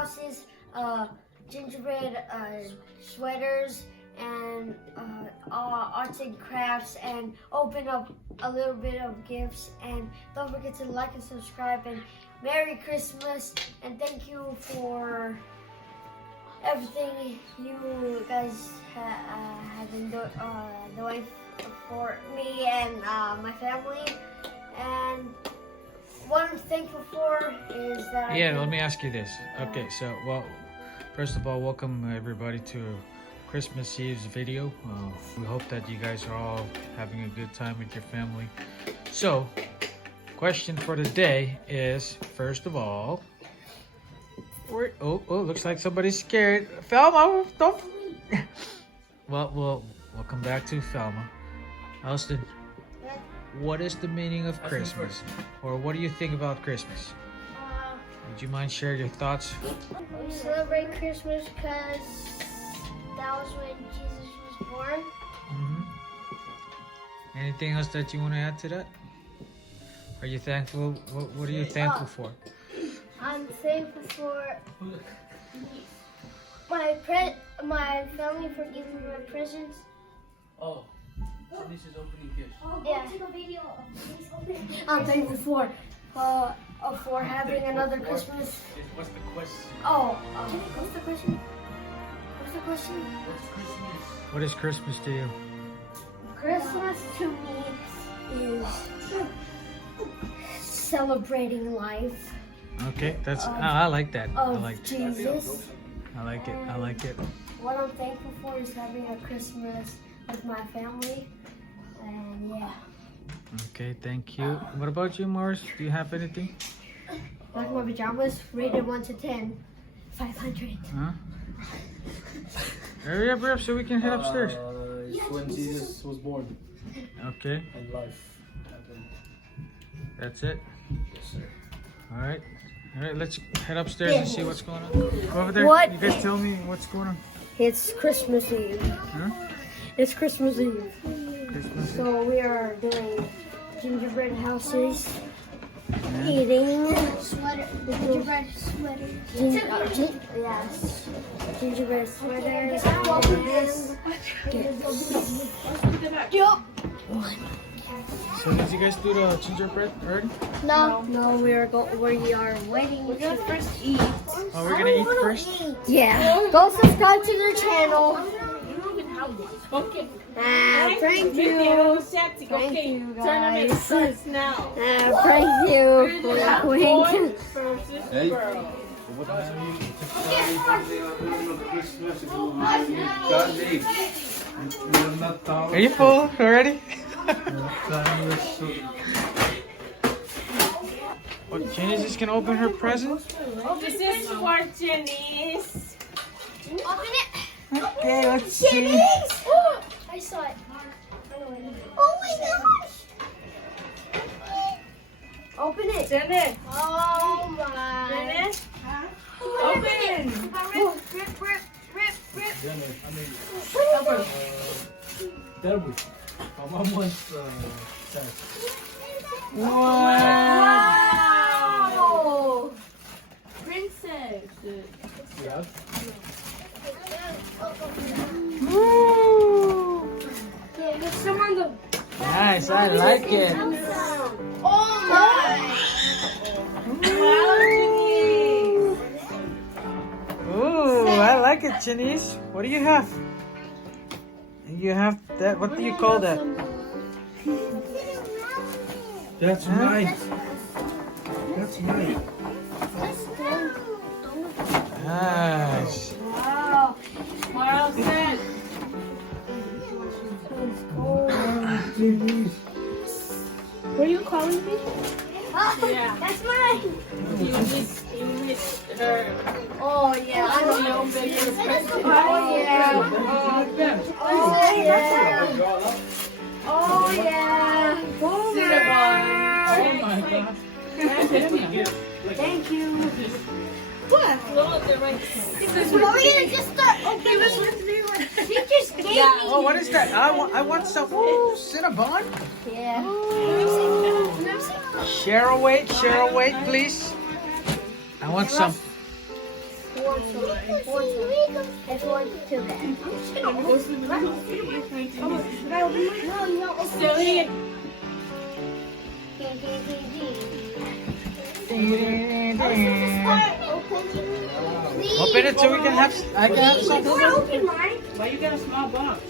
houses, gingerbread sweaters, and arts and crafts, and open up a little bit of gifts. And don't forget to like and subscribe, and Merry Christmas, and thank you for everything you guys have been doing for me and my family. And what I'm thankful for is that let me ask you this. Okay, so, well, first of all, welcome everybody to Christmas Eve's video. We hope that you guys are all having a good time with your family. So, question for the day is, first of all, looks like somebody's scared. Felma, don't. Well, we'll come back to Felma. Austin, what is the meaning of Christmas? Or what do you think about Christmas? Would you mind sharing your thoughts? We celebrate Christmas because that was when Jesus was born. Anything else that you want to add to that? Are you thankful? What are you thankful for? I'm thankful for my family for giving me my presents. Oh, so this is opening gifts. Yeah. I'm thankful for having another Christmas. What's the question? What's the question? What's the question? What's Christmas? What is Christmas to you? Christmas to me is celebrating life. Okay, that's I like that. I Of like Jesus. I like it. I like it. What I'm thankful for is having a Christmas with my family. And yeah. Okay, thank you. What about you, Morris? Do you have anything? Like my pajamas, rated 1 to 10. 500. Huh? Hurry up so we can head upstairs. It's when Jesus was born Okay, and life happened. that's it. Yes, sir. All right, let's head upstairs and see what's going on. Go over there. What? You guys tell me what's going on. It's Christmas Eve. Huh? It's Christmas Eve. Christmas. So we are doing gingerbread houses, eating gingerbread sweaters. Yes, gingerbread sweaters. So did you guys do the gingerbread already? No, we are waiting. We're gonna first eat. Oh, we're gonna eat first. Yeah. Go subscribe to their channel. You don't even have one. Okay. Thank you. Thank Okay. you, Turn on guys. it first now. Thank you. Boy versus girl. Are you full already? What, Janice is gonna open her present? This is for Janice. Open it. Okay, let's see. I saw it. Oh my gosh. Open it. Janice. Oh my. Janice. Open. Derby. My mom wants sex. Wow. Princess. Yes. Nice, I like it. Oh my. Wow, Janice. Ooh, I like it, Janice. What do you have? You have that. What do you call that? That's right. That's right. Nice. Wow. Wow, set. What are you calling me? Yeah. That's mine. You miss her. Oh yeah. I don't know. Bigger present. Oh yeah. Oh yeah. Oh yeah. Cinnabon. Oh my gosh. Thank you. What? Look, they're right. Are we gonna just start opening? She just gave me. Oh, what is that? I want some. Ooh, Cinnabon. Yeah. Share a weight, please. I want some. It's one too bad. Silly. Open it so we can have. I can have some. Open mine. Why you got a small box?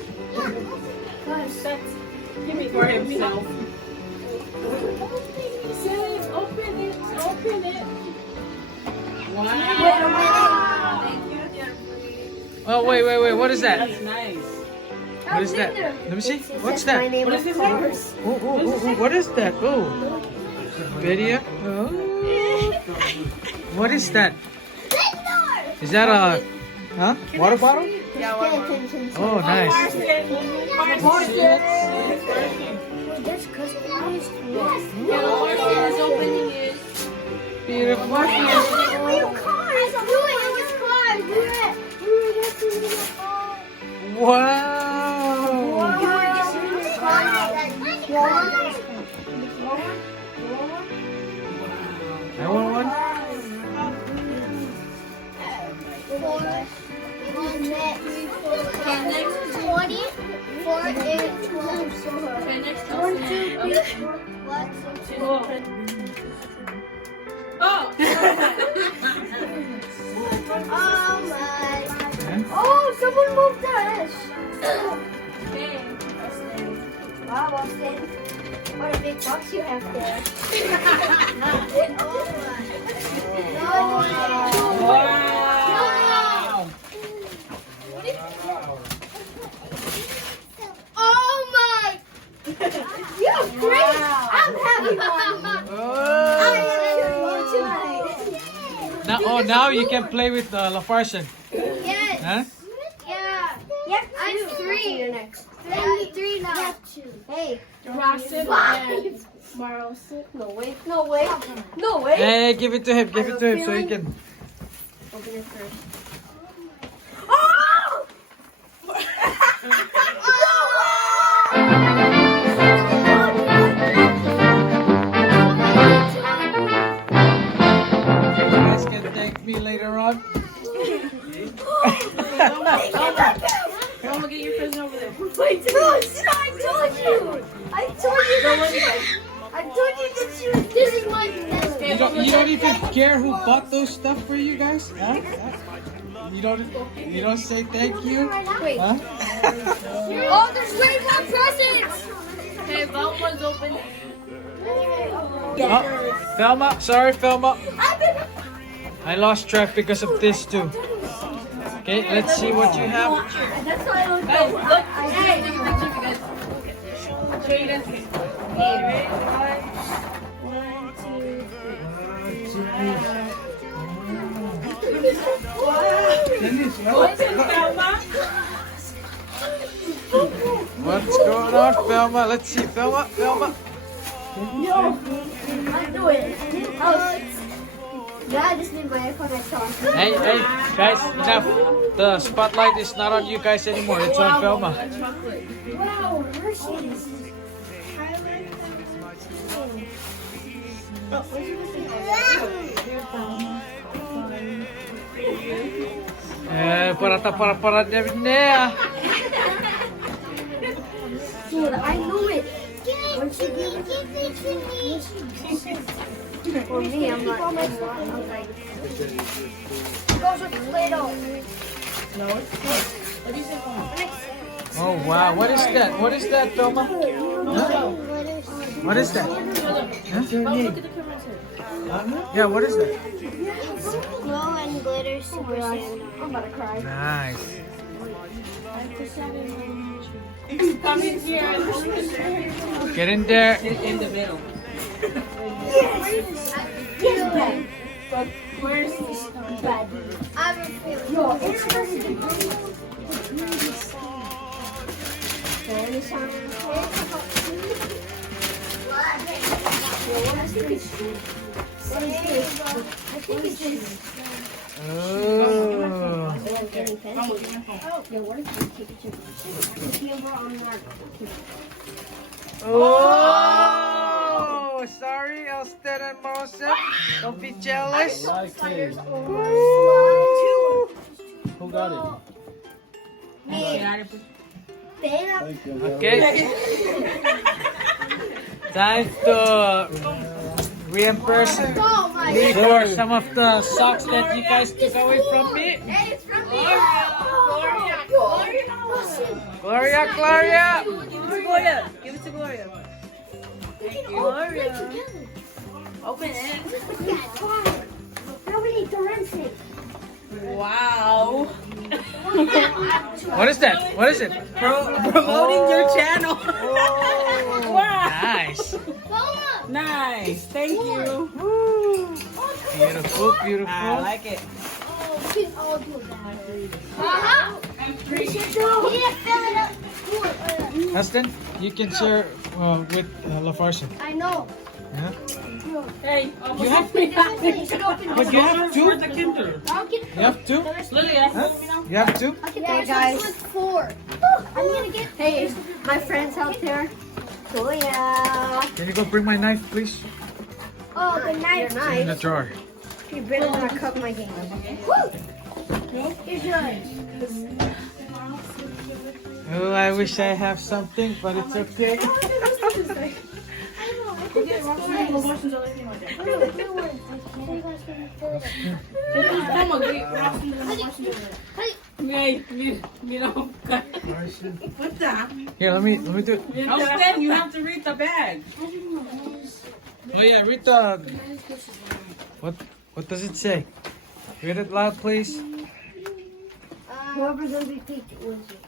Give me for himself. Sis, open it. Open it. Wow. Thank you, Jeffrey. Oh wait. What is that? That's nice. What is that? Let me see. What's My that? name What is is this? Cars. Oh, what is that? Oh, video. Oh. What is that? Is that a water bottle? Yeah, Pay what? attention. Oh, nice. That's customized. Is opening it. Beautiful. Cars. Do it. It was cars. Do it. Wow. I want one. Oh! Oh, someone moved us. Wow, Austin. What a big box you have there. Wow! Oh my! You're great! I'm happy one. Now you can play with LaFarson. Yes. Huh? Yeah. Yep. I'm three. I'm three now. Hey. Rossip and Marosip. No way. No way. No way. Hey, give it to him. Give it to him so he can. Open it first. You guys can thank me later on. Don't look at your cousin over there. Wait, no, I told you. I told you that she was. This is my best. You don't even care who bought those stuff for you guys? Huh? You don't say thank you? Wait. Huh? Oh, there's way more presents. Okay, Velma's open. Oh, Velma, sorry Velma. I lost track because of this too. Okay, let's see what you have. That's why I was Guys, look. Hey, take a picture of you guys. Show you guys. Okay, ready? 1, 2, 3. Velma. What's going on, Velma? Let's see, Velma. I'll do it. Yeah, I just need my iPhone. I saw. Hey, guys, enough. The spotlight is not on you guys anymore. It's on Velma. Wow, Hershey's. Para niya. Dude, I knew it. When she did it to me. For me, I'm like, it goes with Play-Doh. No, it's not. What do you say, Velma? Oh wow, what is that? What is that, Velma? Huh? What is that? Look at the camera and say. Yeah, what is that? Glow and glitter super Santa. I'm about to cry. Nice. Come in here. Get in there. In the middle. Yes, Ben. But where's Bad. I have a feeling. Yo, it's supposed to be I think it's just. Oh. Oh, sorry, Elsted and Moses. Don't be jealous. Like it. Two Who got it? Okay. Time to reimburse me for some of the socks that you guys took away from me. It's from me. Gloria, Gloria. Give it to Gloria. Open it. Nobody to rinse it. Wow. What is that? What is it? Promoting your channel. Wow. Nice. Nice. Thank you. Beautiful, beautiful. I like it. We can all do that. We should do. Yeah, fill it up. Huston, you can share with LaFarson. I know. Yeah? Hey, You have, You should open but you have two? the kinder. You have two? Lily, Huh? You have two? Hey guys. 4. I'm gonna get. Hey, my friends out there. Oh yeah. Can you go bring my knife, please? Oh, the knife. It's in the drawer. You better not cut my game. Woo! Here's yours. Oh, I wish I have something, but it's okay. What the? Here, let me do it. Austin, you have to read the bag. Oh yeah, read the. What does it say? Read it loud, please. Whoever's gonna be picked wins it.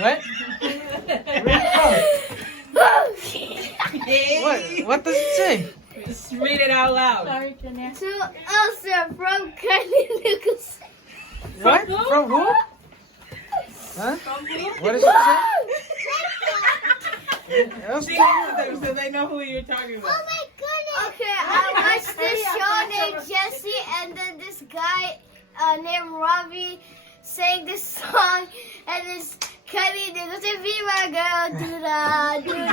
What? Read it loud. What does it say? Just read it out loud. To Elsa from Kylie Lucas. What? From who? Huh? What does it say? Sing it to them so they know who you're talking about. Oh my goodness! Okay, I watched this show named Jesse, and then this guy named Robbie sang this song, and this Kylie Nichols said, "Be my girl, do da, do da."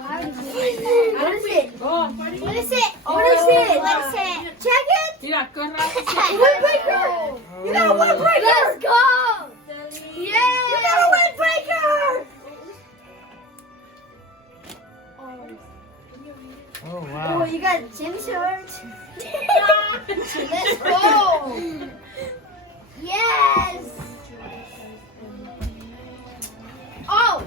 What is it? What is it? What is it? Let's say it. Check it. Windbreaker. You got a windbreaker. Let's go. Yeah. You got a windbreaker. Oh wow. Oh, you got gym shorts. Let's go. Yes. Oh.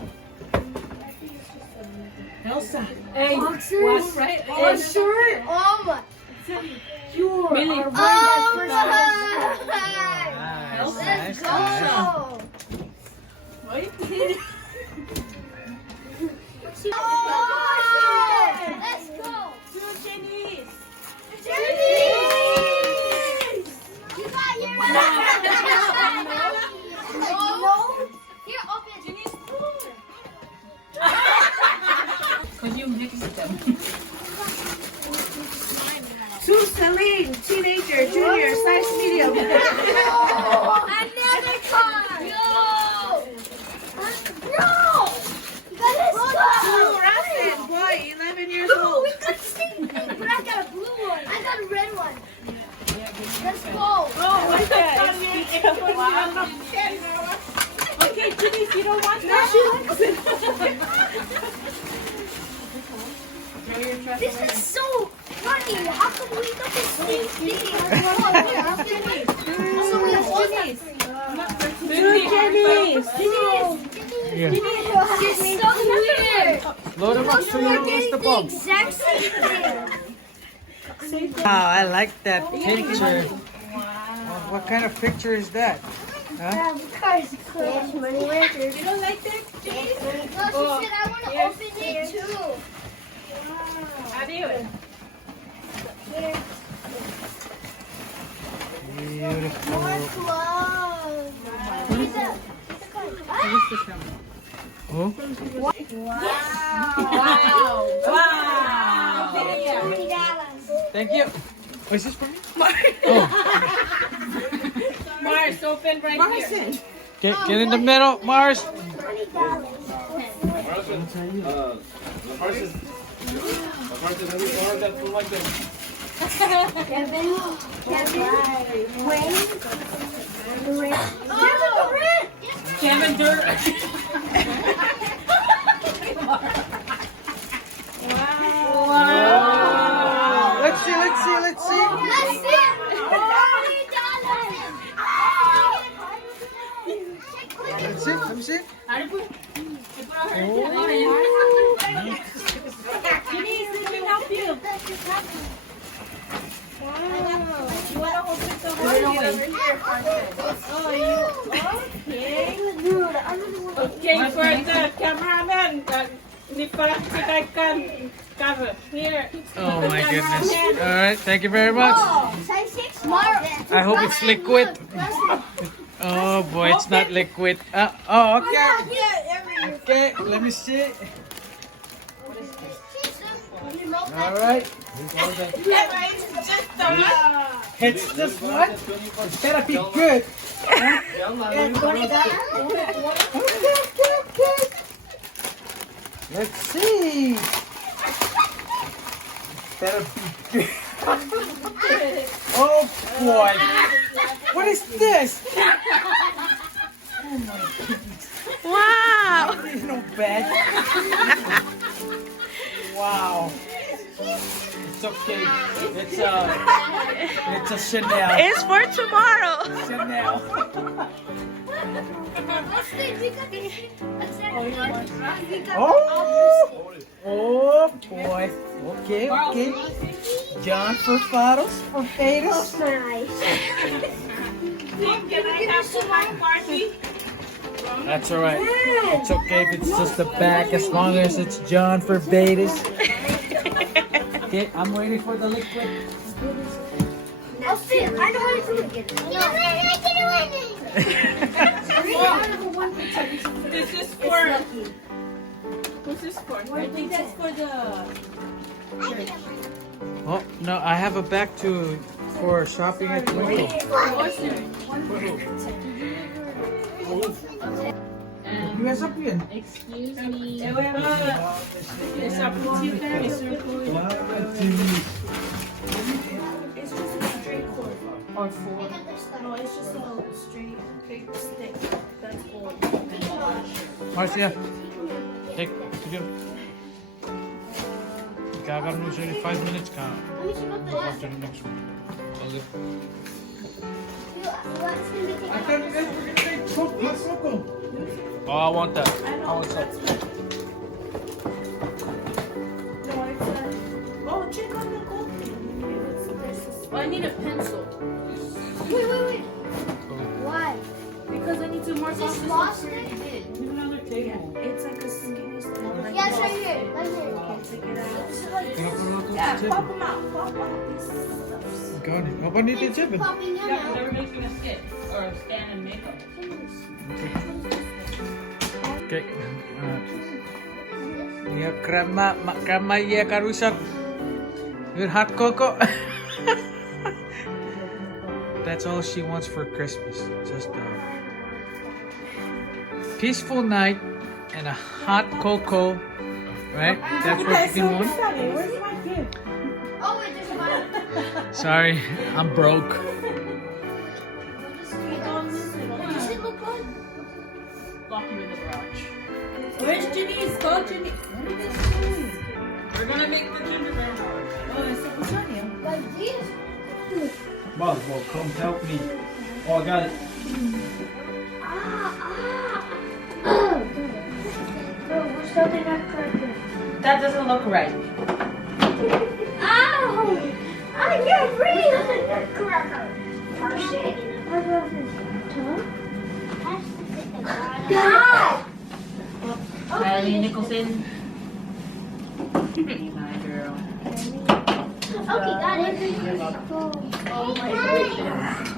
Elsa. Hey, Boxers. right? Oh, shirt. Oh my. Pure. Millie. Oh my. Nice, Let's nice, go. nice. Oh, let's go. Chinese. You got your. No. Here, open. Chinese. Because you mixed them. To Celine, teenager, junior, size medium. Another car. No. No. That is To Rasen, boy, 11 years old. But I got a blue one. I got a red one. Let's go. Oh my God. Wow. Okay, Denise, you don't want that? This is so funny. How come we don't get sticky? Also, we have one. Yeah. This is so weird. Load them up so you don't miss the The bump. exact same thing. Wow, I like that picture. What kind of picture is that? Huh? Cash money records. You don't like that? No, she said I want to open it too. How do you? Beautiful. More clothes. Oh, Wow. thank you. Oh, is this for me? Oh, Mars, open right here. get in the middle, Mars. The person, have you borrowed that from like them? Kevin, Wayne, Kevin Durant. Wow. Let's see. Let me see. Denise, let me help you. Wow. You want to open the Okay, for the cameraman, cover here. Oh my goodness. All right, thank you very much. I hope it's liquid. Oh boy, it's not liquid. Oh, okay. Okay, let me see. All right. It's this one. It's gotta be good. Let's see. Better be good. Oh boy. What is this? Oh my goodness. Wow! There's no bed. Wow. It's okay. It's a Chanel. It's for tomorrow. Chanel. Oh boy. Okay. John for bottles for potatoes. Can I have some party? That's alright. It's okay if it's just the back as long as it's John for betas. Okay, I'm waiting for the liquid. I'll see. I know how to do it. This is for. What's this for? I think that's for the. Oh no, I have a bag for shopping at Winko. You have something? Excuse me. It's a petite It's just a straight cord. Or four. No, it's just a straight big stick. That's all. Marcia, take. I got no 5 minutes. Count. Go to the next one. Oh, I want that. I want that. Oh, check on the gold thing. Oh, I need a pencil. Wait. Why? Because I need to mark off the lost stuff it? you did. Another table. It's like a skinny stuff. Yeah, it's right here. Right here. Yeah, pop them out. Pop out. Got it. What need to chip it? Popping in Yeah, now. they're making a skit or stand and makeup. Okay. Ya krema ya karusak. Your hot cocoa. That's all she wants for Christmas. Just a peaceful night and a hot cocoa. Right? That's what you want. Where's my gift? Oh, wait, there's a bottle. Sorry, I'm broke. Does it look good? Lock you in the garage. Where's Janice? Call Janice. We're gonna make the gingerbread house. Oh, it's lasagna. Like this? Well, come help me. Oh, I got it. Bro, we're starting our cracker. That doesn't look right. Ow! I can't breathe on the nutcracker. God! Kylie Nicholson. My girl. Okay, got it. Oh my goodness.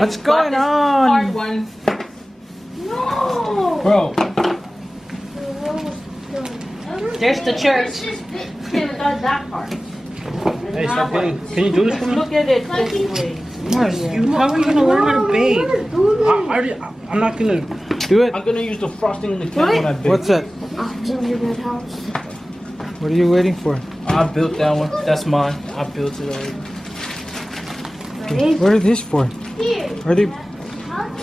What's going Hard on? one. No! Bro, There's the church. That part. hey, stop getting. Can you do this for me? Look at it this way. Mars, how are you gonna learn how to bake? I'm not gonna Do it. I'm gonna use the frosting in the can when I bake. What's that? Gingerbread house. What are you waiting for? I built that one. That's mine. I built it already. Ready? What are these for? Here. Are they?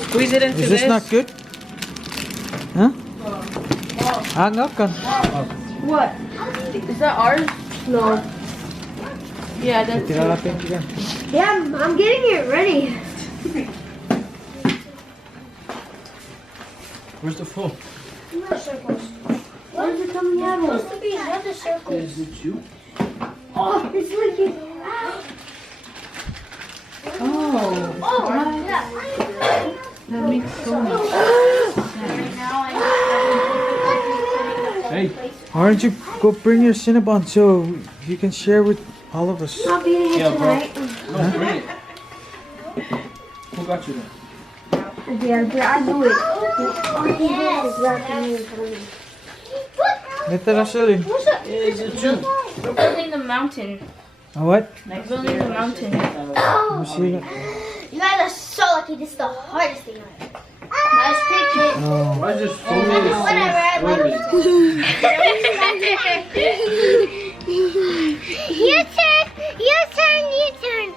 Squeeze it into Is this not good? Huh? Hang up kan? What? Is that ours? No. Yeah, that's Tira natin dyan. Yeah, I'm getting it ready. Where's the phone? Circles. What is it coming out of? It's supposed to be another circle. Is it you? Oh, it's leaking. Oh, Oh, yeah. that makes so much Hey. Why don't you go bring your Cinnabon so you can share with all of us? Not being here Yeah, bro. tonight. No, bring it. Who got you there? Yeah, I do it. Nita Rachelin. Is it you? We're building the mountain. Oh, what? We're building the mountain. You see that? You guys are so lucky. This is the hardest thing I ever. Nice picture. Oh. Why just so many Your turn.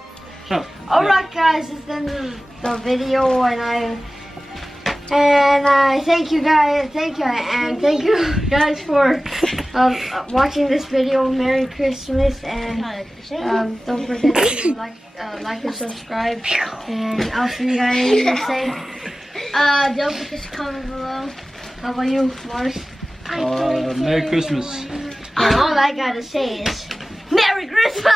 Alright guys, it's the end of the video and I thank you guys for watching this video. Merry Christmas and don't forget to like and subscribe, and I'll see you guys next time. Don't forget to comment below. How about you, Mars? Merry Christmas. And all I gotta say is Merry Christmas.